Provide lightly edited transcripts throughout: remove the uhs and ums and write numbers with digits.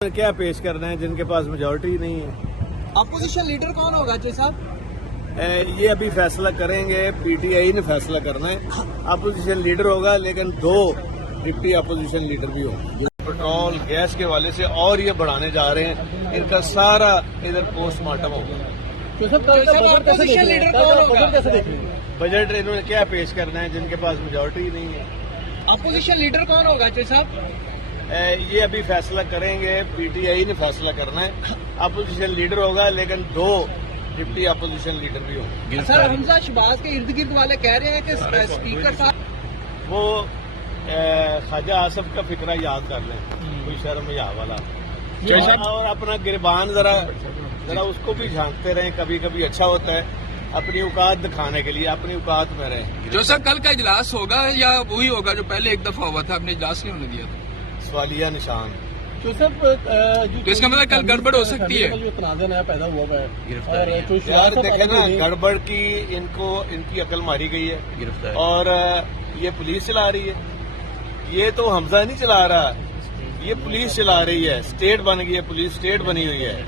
کیا پیش کرنا ہے جن کے پاس میجورٹی نہیں ہے؟ اپوزیشن لیڈر کون ہوگا جی صاحب؟ یہ ابھی فیصلہ کریں گے، پی ٹی آئی نے فیصلہ کرنا ہے۔ اپوزیشن لیڈر ہوگا لیکن 2 ڈپٹی اپوزیشن لیڈر بھی ہوں گے۔ پیٹرول گیس کے حوالے سے اور یہ بڑھانے جا رہے ہیں، ان کا سارا ادھر پوسٹ مارٹم ہوگا۔ اپوزیشن لیڈر کون ہوگا؟ بجٹ انہوں نے کیا پیش کرنا ہے جن کے پاس میجورٹی نہیں ہے؟ اپوزیشن لیڈر کون ہوگا جی صاحب؟ یہ ابھی فیصلہ کریں گے، پی ٹی آئی نے فیصلہ کرنا ہے۔ اپوزیشن لیڈر ہوگا لیکن 2 ڈپٹی اپوزیشن لیڈر بھی ہوں گے۔ سر حمزہ شہباز کے ارد گرد والے کہہ رہے ہیں کہ اسپیکر صاحب وہ خواجہ آصف کا فکرہ یاد کر لیں، کوئی شرم یا والا، اور اپنا گربان ذرا اس کو بھی جھانکتے رہیں، کبھی کبھی اچھا ہوتا ہے اپنی اوقات دکھانے کے لیے، اپنی اوقات میں رہیں۔ جو سر کل کا اجلاس ہوگا یا وہی ہوگا جو پہلے ایک دفعہ ہوا تھا، آپ نے اجلاس نہیں ہونے دیا تھا؟ سوالیہ نشان۔ تو اس کا مطلب کل گڑبڑ ہو سکتی ہے؟ یار دیکھیں نا، گڑبڑ کی ان کی عقل ماری گئی ہے اور یہ پولیس چلا رہی ہے۔ یہ تو حمزہ نہیں چلا رہا، یہ پولیس چلا رہی ہے، اسٹیٹ بن گئی ہے، پولیس اسٹیٹ بنی ہوئی ہے۔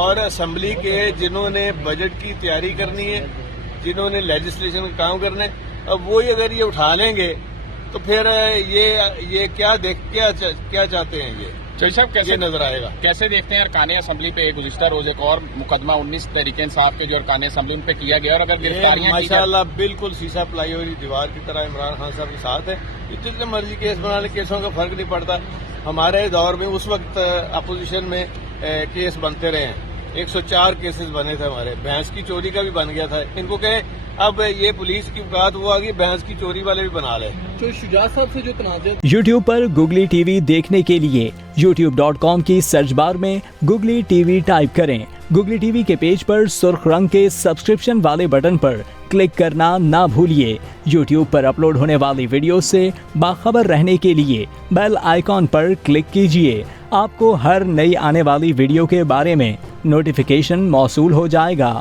اور اسمبلی کے جنہوں نے بجٹ کی تیاری کرنی ہے، جنہوں نے لیجسلیشن کا کام کرنا ہے، اب وہی اگر یہ اٹھا لیں گے تو پھر یہ کیا چاہتے ہیں یہ نظر آئے گا۔ کیسے دیکھتے ہیں ارکان اسمبلی پہ گزشتہ روز ایک اور مقدمہ 19 تحریک انصاف کے جو ارکان اسمبلی ان پہ کیا گیا، اور اگر گرفتاریاں ماشاءاللہ بالکل سیسا پلائی ہوئی دیوار کی طرح عمران خان صاحب کے ساتھ ہے۔ جتنے مرضی کیس بنا لیں، کیسوں کا فرق نہیں پڑتا۔ ہمارے دور میں اس وقت اپوزیشن میں کیس بنتے رہے ہیں، 104 کیسز بنے تھے ہمارے، بھینس کی چوری کا بھی بن گیا تھا۔ ان کو کہیں اب یہ پولیس کی اوقات وہ آگئی، بھینس کی چوری والے بھی بنا لیں۔ جو شجاعت صاحب سے جو تنازع یوٹیوب پر گوگلی ٹی وی دیکھنے کے لیے youtube.com کی سرچ بار میں گوگلی ٹی وی ٹائپ کریں۔ گوگلی ٹی وی کے پیج پر سرخ رنگ کے سبسکرپشن والے بٹن پر کلک کرنا نہ بھولیے۔ یوٹیوب پر اپلوڈ ہونے والی ویڈیو سے باخبر رہنے کے لیے بیل آئیکن پر کلک کیجیے۔ آپ کو ہر نئی آنے والی ویڈیو کے بارے میں نوٹیفیکیشن موصول ہو جائے گا۔